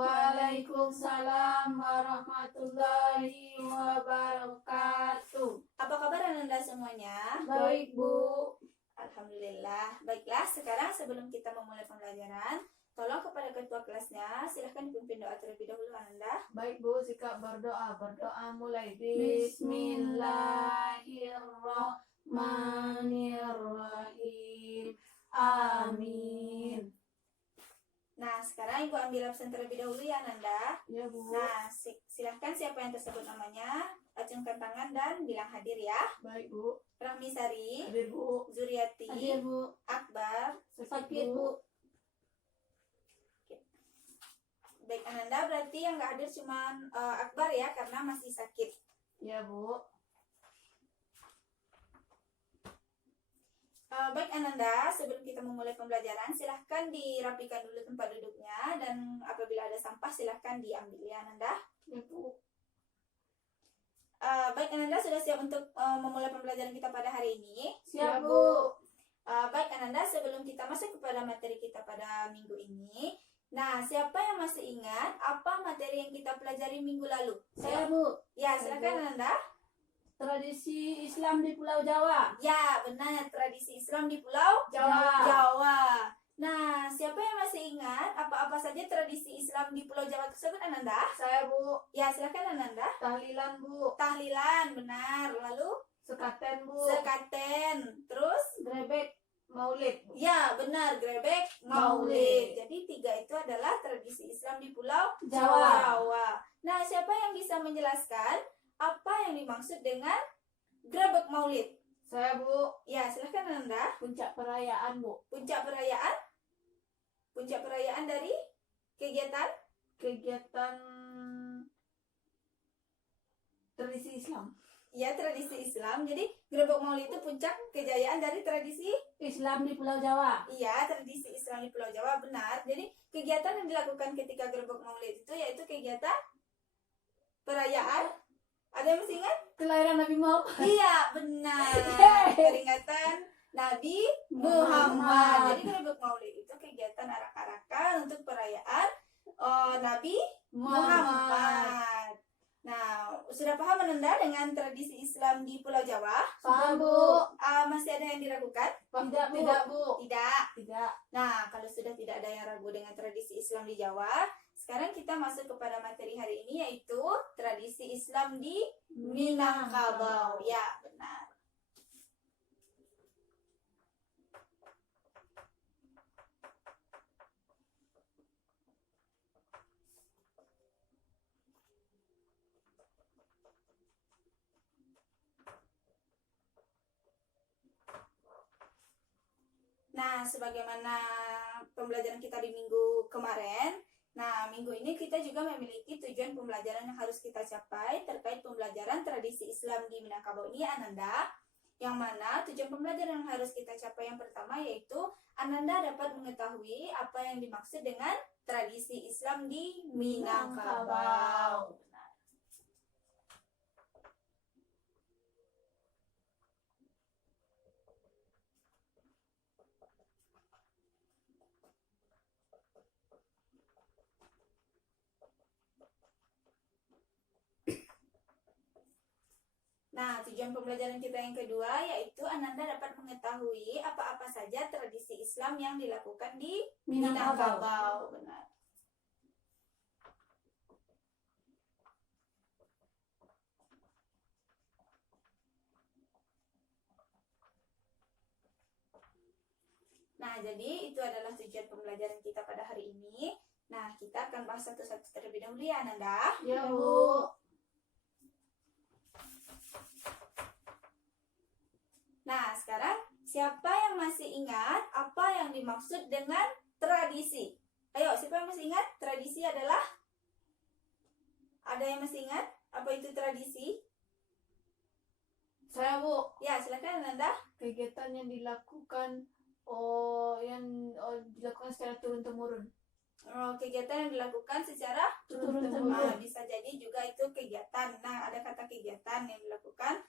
Waalaikumsalam warahmatullahi wabarakatuh. Apa kabar Ananda semuanya? Baik, Bu. Alhamdulillah. Baiklah, sekarang sebelum kita memulai pembelajaran, tolong kepada ketua kelasnya, silahkan dipimpin doa terlebih dahulu Ananda. Baik, Bu. Sikap berdoa. Berdoa mulai. Bismillahirrahmanirrahim. Amin. Nah, sekarang Ibu ambil absen terlebih dahulu ya Ananda. Ya, Bu. Nah, silahkan siapa yang tersebut namanya, acungkan tangan dan bilang hadir ya. Baik, Bu. Rahmi Sari, Hadir, Bu. Zuriati, Hadir, Bu. Akbar. Sakit, Bu. Baik Ananda, berarti yang nggak hadir cuma Akbar ya, karena masih sakit. Ya, Bu. Baik Ananda, sebelum kita memulai pembelajaran, silahkan dirapikan dulu tempat duduknya, dan apabila ada sampah silahkan diambil ya Ananda. Ya, Bu. Baik Ananda, sudah siap untuk memulai pembelajaran kita pada hari ini? Siap, Bu. Baik Ananda, sebelum kita masuk kepada materi kita pada minggu ini, nah siapa yang masih ingat apa materi yang kita pelajari minggu lalu? Saya, Bu. Ya, silakan Ananda. Tradisi Islam di Pulau Jawa. Ya, benar, tradisi Islam di Pulau Jawa. Jawa. Nah, siapa yang masih ingat apa-apa saja tradisi Islam di Pulau Jawa tersebut, Ananda? Saya, Bu. Ya, silakan Ananda. Tahlilan, Bu. Tahlilan, benar. Lalu Sekaten, Bu. sekaten. Terus? Grebek, Maulid, Bu. Ya, benar. Grebek, maulid. Jadi 3 itu adalah tradisi Islam di Pulau Jawa. Nah, siapa yang bisa menjelaskan apa yang dimaksud dengan grebek maulid? Saya, Bu. Ya, silakan Ananda. Puncak perayaan, Bu. Puncak perayaan? Puncak perayaan dari kegiatan? Kegiatan tradisi Islam. Ya, tradisi Islam. Jadi, grebek maulid itu puncak kejayaan dari tradisi? Islam di Pulau Jawa. Iya, tradisi Islam di Pulau Jawa, benar. Jadi, kegiatan yang dilakukan ketika grebek maulid itu yaitu kegiatan perayaan. Ada yang masih ingat? Kelahiran Nabi Muhammad. Iya, benar. Peringatan Nabi Muhammad. Jadi grebek maulid itu kegiatan arak-arakan untuk perayaan Nabi Muhammad. Nah, sudah paham Ananda dengan tradisi Islam di Pulau Jawa? Paham, Bu. Masih ada yang diragukan? Tidak, Bu. Tidak. Tidak. Nah, kalau sudah tidak ada yang ragu dengan tradisi Islam di Jawa, sekarang kita masuk kepada materi hari ini, yaitu tradisi Islam di Minangkabau. Ya, benar. Nah, sebagaimana pembelajaran kita di minggu kemarin, nah minggu ini kita juga memiliki tujuan pembelajaran yang harus kita capai terkait pembelajaran tradisi Islam di Minangkabau ini, Ananda. Yang mana tujuan pembelajaran yang harus kita capai yang pertama yaitu Ananda dapat mengetahui apa yang dimaksud dengan tradisi Islam di Minangkabau. Nah, tujuan pembelajaran kita yang kedua yaitu Ananda dapat mengetahui apa-apa saja tradisi Islam yang dilakukan di Minangkabau. Benar. Nah, jadi itu adalah tujuan pembelajaran kita pada hari ini. Nah, kita akan bahas satu-satu terlebih dahulu ya, Ananda. Ya, Bu. Nah, sekarang siapa yang masih ingat apa yang dimaksud dengan tradisi? Ayo, siapa yang masih ingat? Tradisi adalah? Ada yang masih ingat apa itu tradisi? Saya, Bu. Ya, silakan Ananda. Kegiatan yang dilakukan dilakukan secara turun-temurun. Kegiatan yang dilakukan secara Turun-temurun. bisa jadi juga itu kegiatan. Nah, ada kata kegiatan yang dilakukan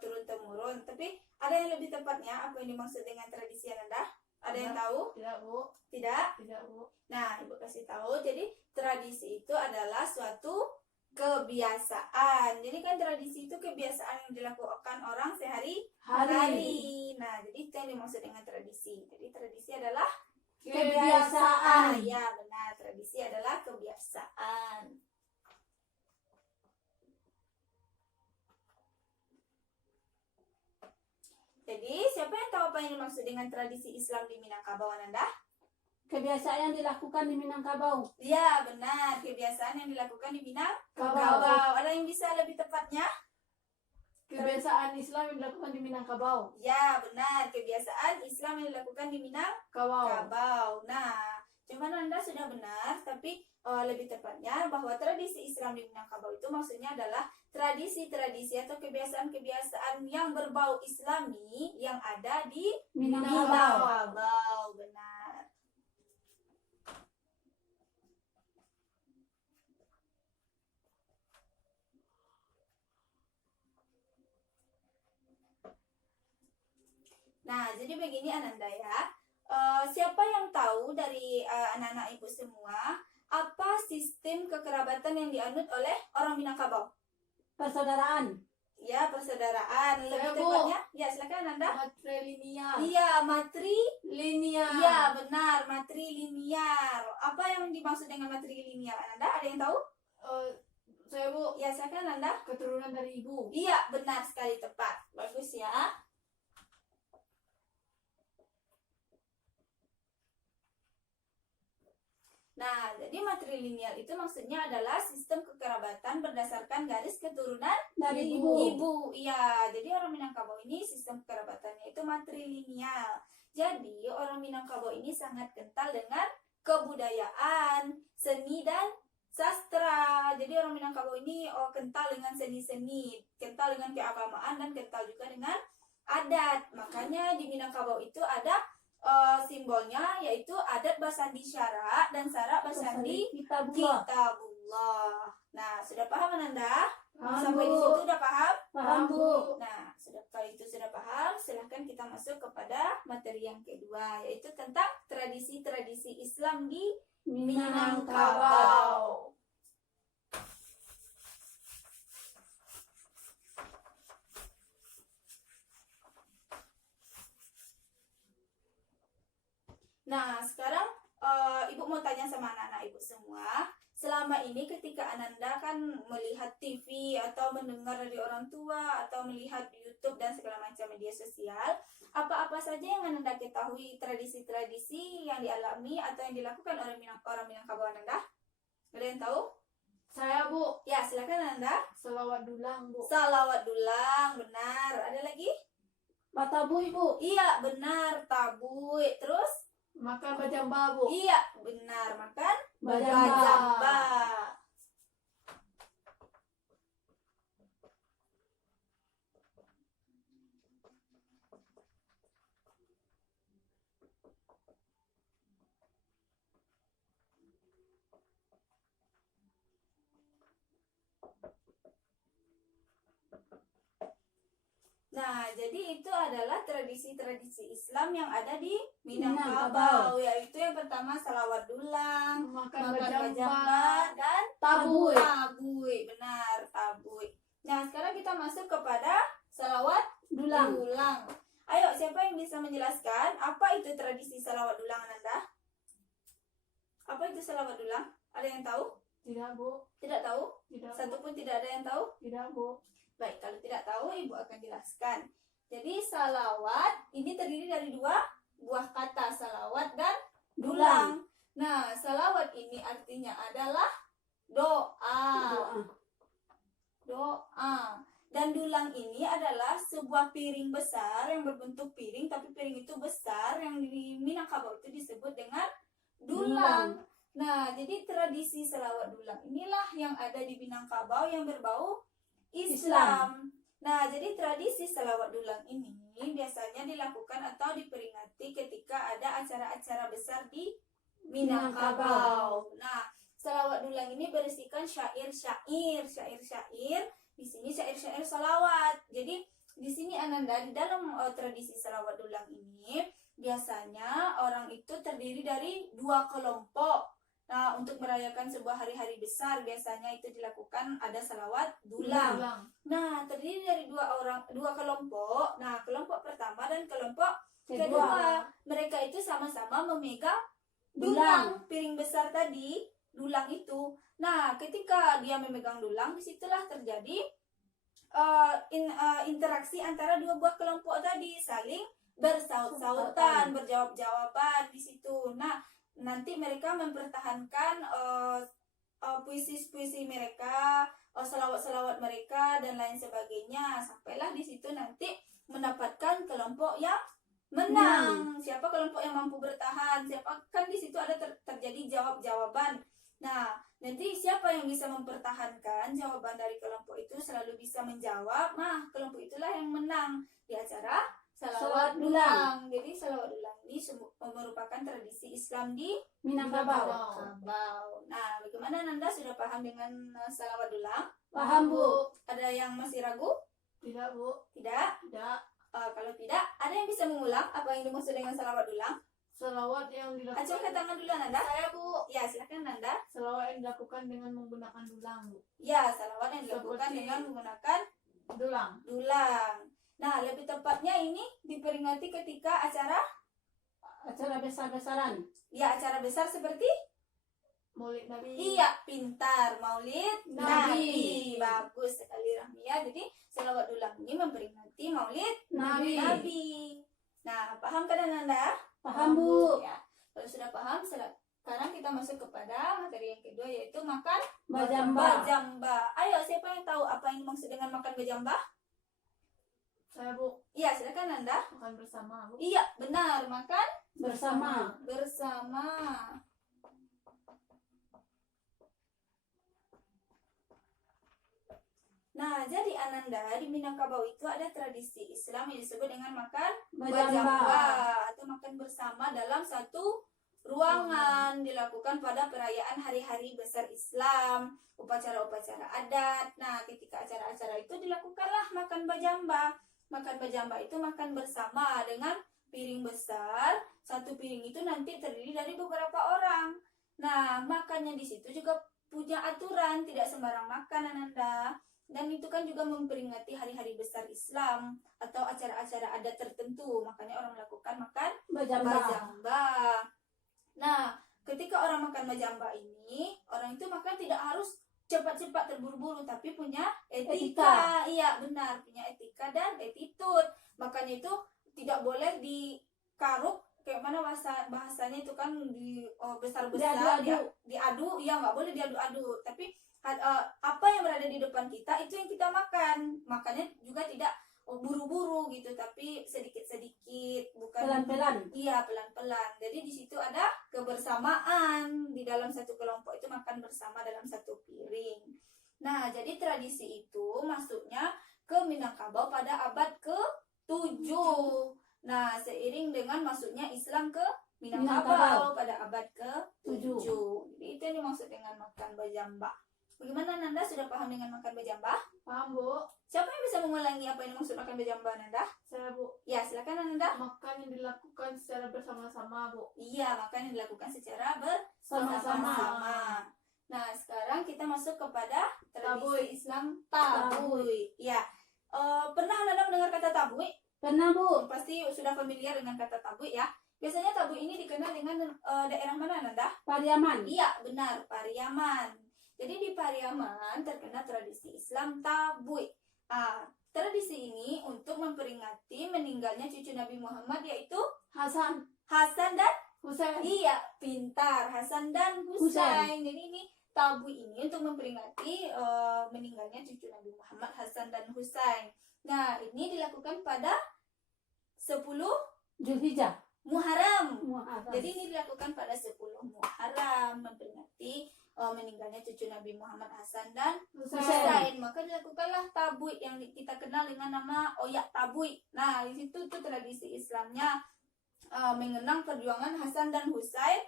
turun-temurun. Tapi ada yang lebih tepatnya apa yang dimaksud dengan tradisi Ananda? Ada yang tahu? Tidak, Bu. Tidak? Tidak, Bu. Nah, Ibu kasih tahu. Jadi tradisi itu adalah suatu kebiasaan. Jadi kan tradisi itu kebiasaan yang dilakukan orang sehari-hari. Nah, jadi itu yang dimaksud dengan tradisi. Jadi tradisi adalah Kebiasaan. Ya, benar. Tradisi adalah kebiasaan. Jadi, siapa yang tahu apa yang dimaksud dengan tradisi Islam di Minangkabau, Ananda? Kebiasaan yang dilakukan di Minangkabau. Ya, benar. Kebiasaan yang dilakukan di Minangkabau. Kabau. Ada yang bisa lebih tepatnya? Kebiasaan Islam yang dilakukan di Minangkabau. Ya, benar. Kebiasaan Islam yang dilakukan di Minangkabau. Nah, cuman Anda sudah benar, tapi lebih tepatnya bahwa tradisi Islam di Minangkabau itu maksudnya adalah tradisi-tradisi atau kebiasaan-kebiasaan yang berbau Islami yang ada di Minangkabau. Minangkabau. Benar. Nah, jadi begini Ananda ya. Siapa yang tahu dari anak-anak ibu semua apa sistem kekerabatan yang dianut oleh orang Minangkabau? Persaudaraan. Ya, persaudaraan. Lebih Saya, Bu. tepatnya, ya silakan Ananda. Matrilinear. Iya, Linear. Iya, benar, matrilinear. Apa yang dimaksud dengan matrilinear Ananda? Ada yang tahu? Saya, Bu, Ya, silakan Ananda. keturunan dari ibu. Iya, benar sekali, tepat. Bagus ya. Nah, jadi matrilineal itu maksudnya adalah sistem kekerabatan berdasarkan garis keturunan Dari ibu. Iya, jadi orang Minangkabau ini sistem kekerabatannya itu matrilineal. Jadi orang Minangkabau ini sangat kental dengan kebudayaan, seni dan sastra. Jadi orang Minangkabau ini kental dengan seni-seni, kental dengan keagamaan dan kental juga dengan adat. Makanya di Minangkabau itu ada simbolnya yaitu adat basandi syara dan syarak basandi Kitabullah. kitabullah. Nah, sudah paham Ananda? Paham, Sampai di Bu. situ udah paham? Paham, Bu. Nah, kalau itu sudah paham, silahkan kita masuk kepada materi yang kedua, yaitu tentang tradisi-tradisi Islam di Minangkabau. Nah, sekarang Ibu mau tanya sama anak-anak Ibu semua. Selama ini ketika Ananda kan melihat TV atau mendengar dari orang tua atau melihat YouTube dan segala macam media sosial, apa-apa saja yang Ananda ketahui tradisi-tradisi yang dialami atau yang dilakukan oleh orang Minangkabau Ananda? Ada yang tahu? Saya, Bu, Ya, silakan Ananda. selawat dulang, Bu. Salawat dulang, benar. Ada lagi? Batabu, Ibu. Iya, benar. Tabuy. Terus? Makan bajamba, Bu. Iya, benar. Makan Bajamba. bajamba. Nah, jadi itu adalah tradisi-tradisi Islam yang ada di Minangkabau, yaitu yang pertama salawat dulang, Makan makan bajamba. bajamba, dan Tabuy. tabuy. Benar, tabuy. Nah, sekarang kita masuk kepada salawat Dulang. dulang. Ayo, siapa yang bisa menjelaskan apa itu tradisi salawat dulang Ananda? Apa itu salawat dulang? Ada yang tahu? Tidak, Bu. Tidak tahu? Tidak, Bu. Satu pun tidak ada yang tahu? Tidak, Bu. Baik, kalau tidak tahu, Ibu akan jelaskan. Jadi, salawat ini terdiri dari dua buah kata, salawat dan dulang. Nah, salawat ini artinya adalah doa. Doa. Dan dulang ini adalah sebuah piring besar yang berbentuk piring, tapi piring itu besar yang di Minangkabau itu disebut dengan dulang. Nah, jadi tradisi salawat dulang inilah yang ada di Minangkabau yang berbau Islam. Nah, jadi tradisi salawat dulang ini biasanya dilakukan atau diperingati ketika ada acara-acara besar di Minangkabau. Nah, salawat dulang ini berisikan syair-syair. Di sini syair-syair salawat. Jadi, di sini Ananda, di dalam tradisi salawat dulang ini biasanya orang itu terdiri dari dua kelompok. Nah, untuk merayakan sebuah hari-hari besar biasanya itu dilakukan ada salawat dulang. Nah, terdiri dari dua kelompok. Nah, kelompok pertama dan kelompok kedua. Mereka itu sama-sama memegang dulang, piring besar tadi, dulang itu. Nah, ketika dia memegang dulang, disitulah terjadi interaksi antara dua buah kelompok tadi, saling bersaut-sautan, berjawab-jawaban di situ. Nah, nanti mereka mempertahankan puisi-puisi mereka, selawat-selawat mereka dan lain sebagainya, sampailah di situ nanti mendapatkan kelompok yang menang. Siapa kelompok yang mampu bertahan, siapa, kan di situ ada terjadi jawab-jawaban. Nah, nanti siapa yang bisa mempertahankan jawaban dari kelompok itu selalu bisa menjawab, nah kelompok itulah yang menang di acara salawat dulang. Jadi salawat dulang ini merupakan tradisi Islam di Minangkabau. Nah, bagaimana Nanda, sudah paham dengan salawat dulang? Paham, Bu. Ada yang masih ragu? Tidak, Bu. Tidak? Tidak. Kalau tidak, ada yang bisa mengulang apa yang dimaksud dengan salawat dulang? Selawat yang dilakukan. Acungkan tangan dulu Nanda. Saya, Bu. Ya, silakan Nanda. Selawat yang dilakukan dengan menggunakan dulang, Bu. Ya, salawat yang dilakukan Seperti dengan menggunakan dulang. dulang. Nah, lebih tepatnya ini diperingati ketika acara besar-besaran. ya acara besar seperti Maulid Nabi. iya, pintar, Maulid Nabi. Bagus sekali Rahmia. Jadi salawat dulang ini memperingati Maulid Nabi. Nah, paham kan Nanda? Paham, Bu. Ya. Kalau sudah paham, sekarang kita masuk kepada materi yang kedua, yaitu makan Bajamba. bajamba. Ayo, siapa yang tahu apa yang dimaksud dengan makan bajamba? Saya, Bu. Iya, silakan Nanda. Makan bersama, Bu. Iya, benar, makan Bersama. bersama. Nah, jadi Ananda, di Minangkabau itu ada tradisi Islam yang disebut dengan makan bajamba atau makan bersama dalam satu ruangan, dilakukan pada perayaan hari-hari besar Islam, upacara-upacara adat. Nah, ketika acara-acara itu dilakukanlah makan bajamba. Makan bajamba itu makan bersama dengan piring besar. Satu piring itu nanti terdiri dari beberapa orang. Nah, makannya di situ juga punya aturan, tidak sembarang makan Ananda. Dan itu kan juga memperingati hari-hari besar Islam atau acara-acara adat tertentu. Makanya orang melakukan makan bajamba. Nah, ketika orang makan bajamba ini, orang itu makan tidak harus cepat-cepat terburu-buru, tapi punya etika. Iya, benar, punya etika dan attitude. Makanya itu tidak boleh dikaruk, kayak mana bahasanya itu kan besar-besar diadu, ya nggak boleh diadu-adu. Tapi apa yang berada di depan kita itu yang kita makan. Makanya juga tidak buru-buru gitu, tapi sedikit-sedikit, bukan Pelan-pelan. Iya, pelan-pelan. Jadi di situ ada kebersamaan di dalam satu kelompok itu makan bersama dalam satu piring. Nah, jadi tradisi itu masuknya ke Minangkabau pada abad ke-7. Nah, seiring dengan masuknya Islam ke Minangkabau pada abad ke-7. Jadi itu yang dimaksud dengan makan bajamba. Bagaimana Nanda, sudah paham dengan makan bajamba? Paham, Bu. Siapa yang bisa mengulangi apa yang dimaksud makan bajamba, Nanda? Saya, Bu. Ya, silakan Nanda. Makan yang dilakukan secara bersama-sama, Bu. Iya, makan yang dilakukan secara Sama-sama. bersama-sama. Nah, sekarang kita masuk kepada tradisi Tabui. Islam tabui. Ya, pernah Nanda mendengar kata tabui? Pernah, Bu. Pasti sudah familiar dengan kata tabui ya. Biasanya tabui ini dikenal dengan daerah mana Nanda? Pariaman. Iya, benar, Pariaman. Jadi di Pariaman terkenal tradisi Islam tabui. Tradisi ini untuk memperingati meninggalnya cucu Nabi Muhammad, yaitu Hasan. dan Husain. iya, pintar, Hasan dan Husain. Jadi ini tabui ini untuk memperingati meninggalnya cucu Nabi Muhammad, Hasan dan Husain. Nah, ini dilakukan pada 10 Zulhijjah. Muharram. Muharram. Jadi ini dilakukan pada 10 Muharram, memperingati meninggalnya cucu Nabi Muhammad, Hasan dan Husain. Maka dilakukanlah tabui yang kita kenal dengan nama Oyak Tabui. Nah, di situ tuh tradisi Islamnya mengenang perjuangan Hasan dan Husain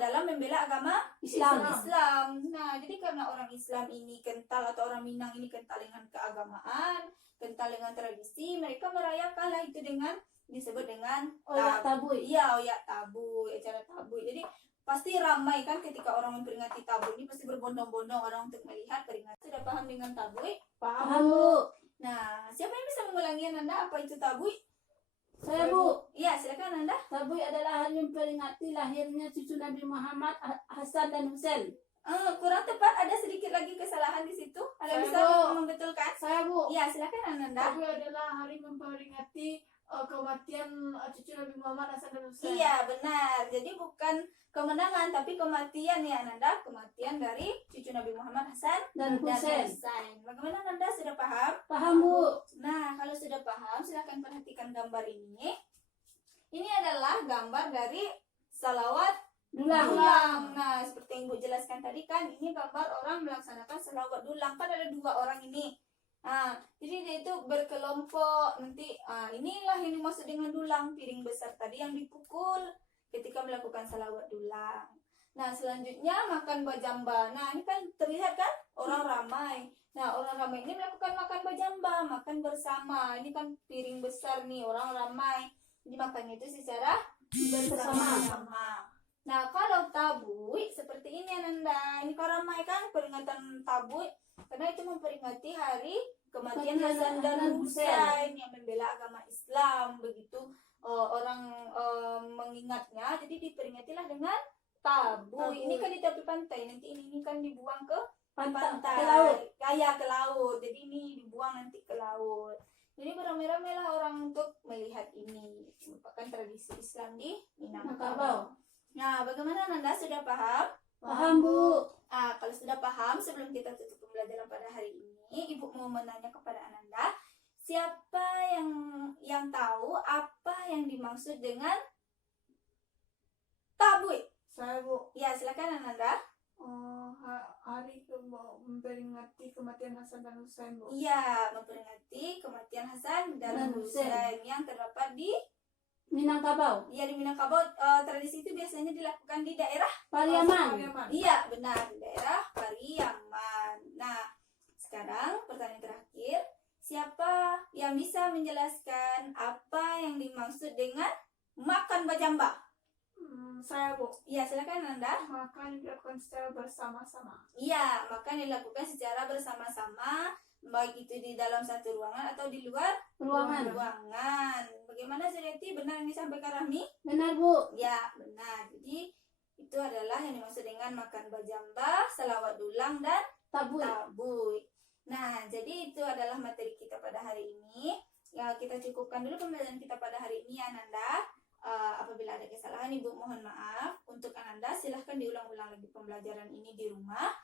dalam membela agama Islam. Nah, jadi karena orang Islam ini kental, atau orang Minang ini kental dengan keagamaan, kental dengan tradisi, mereka merayakanlah itu dengan disebut dengan Oyak Tabui. Iya, Oyak Tabui, acara tabui. Jadi pasti ramai kan ketika orang memperingati Tabui ini, pasti berbondong-bondong orang untuk melihat peringatan. Sudah paham dengan Tabui? Paham, Bu. Nah, siapa yang bisa mengulangi Ananda apa itu Tabui? Saya, Bu. Iya, silakan Ananda. Tabui adalah hari memperingati lahirnya cucu Nabi Muhammad Hasan dan Husain. Kurang tepat, ada sedikit lagi kesalahan di situ. Ada Saya, bisa Bu. membetulkan? Saya, Bu. Iya, silakan Ananda. Tapi adalah hari memperingati kematian cucu Nabi Muhammad Hasan dan Husain. Iya, benar. Jadi bukan kemenangan, tapi kematian ya Ananda. Kematian dari cucu Nabi Muhammad Hasan Dan Husain. Bagaimana Ananda, sudah paham? Paham, Bu. Nah, kalau sudah paham, silakan perhatikan gambar ini. Ini adalah gambar dari salawat Dulang. dulang. Nah, seperti yang Bu jelaskan tadi kan, ini gambar orang melaksanakan salawat dulang. Kan ada 2 orang ini. Nah, jadi dia itu berkelompok. Nanti inilah yang dimaksud dengan dulang, piring besar tadi yang dipukul ketika melakukan salawat dulang. Nah, selanjutnya makan bajamba. Nah, ini kan terlihat kan orang ramai. Nah, orang ramai ini melakukan makan bajamba, makan bersama. Ini kan piring besar nih, orang ramai. Jadi makannya itu secara bersama-sama. Nah, kalau Tabui seperti ini Ananda. Ini kan ramai kan peringatan Tabui, karena itu memperingati hari kematian Hasan dan Husain yang membela agama Islam. Begitu orang mengingatnya, jadi diperingatilah dengan Tabui. Ini kan di tepi pantai, nanti ini kan dibuang ke pantai, Ke laut. kayak ke laut. Jadi ini dibuang nanti ke laut. Jadi beramai-ramai lah orang untuk melihat ini. Merupakan tradisi Islam di Minangkabau. Nah, bagaimana Nanda, sudah paham? Paham, Bu. Kalau sudah paham, sebelum kita tutup pembelajaran pada hari ini, Ibu mau menanya kepada Ananda, siapa yang tahu apa yang dimaksud dengan Tabui? Saya, Bu. Ya, silakan Ananda. Hari memperingati kematian Hasan dan Husain, Bu. Iya, memperingati kematian Hasan dan Dan Husain yang terdapat di Minangkabau. di Minangkabau. Tradisi itu biasanya dilakukan di daerah. Pariaman. Iya, benar, di daerah Pariaman. Nah, sekarang pertanyaan terakhir, siapa yang bisa menjelaskan apa yang dimaksud dengan makan bajamba? Saya, Bu. Iya, silakan Nanda. Makan dilakukan secara bersama-sama. Iya, makan dilakukan secara bersama-sama, baik itu di dalam satu ruangan atau di luar ruangan. Bagaimana Suryati, benar yang disampaikan Rahmi? Benar, Bu. Ya, benar. Jadi itu adalah yang dimaksud dengan makan bajamba, salawat dulang, dan Tabui. Tabui. Nah, jadi itu adalah materi kita pada hari ini. Ya, kita cukupkan dulu pembelajaran kita pada hari ini, Ananda. Apabila ada kesalahan, Ibu mohon maaf. Untuk Ananda, silahkan diulang-ulang lagi pembelajaran ini di rumah.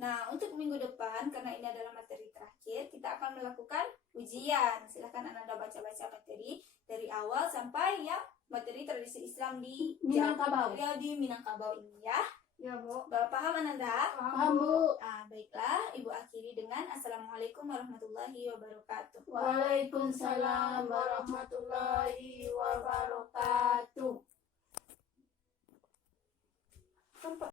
Nah, untuk minggu depan, karena ini adalah materi terakhir, kita akan melakukan ujian. Silahkan Ananda baca-baca materi dari awal sampai yang materi tradisi Islam di Minangkabau. di Minangkabau ini ya. Ya, Bu. Paham Ananda? Paham, Bu. Baiklah, Ibu akhiri dengan Assalamualaikum warahmatullahi wabarakatuh. Waalaikumsalam warahmatullahi wabarakatuh.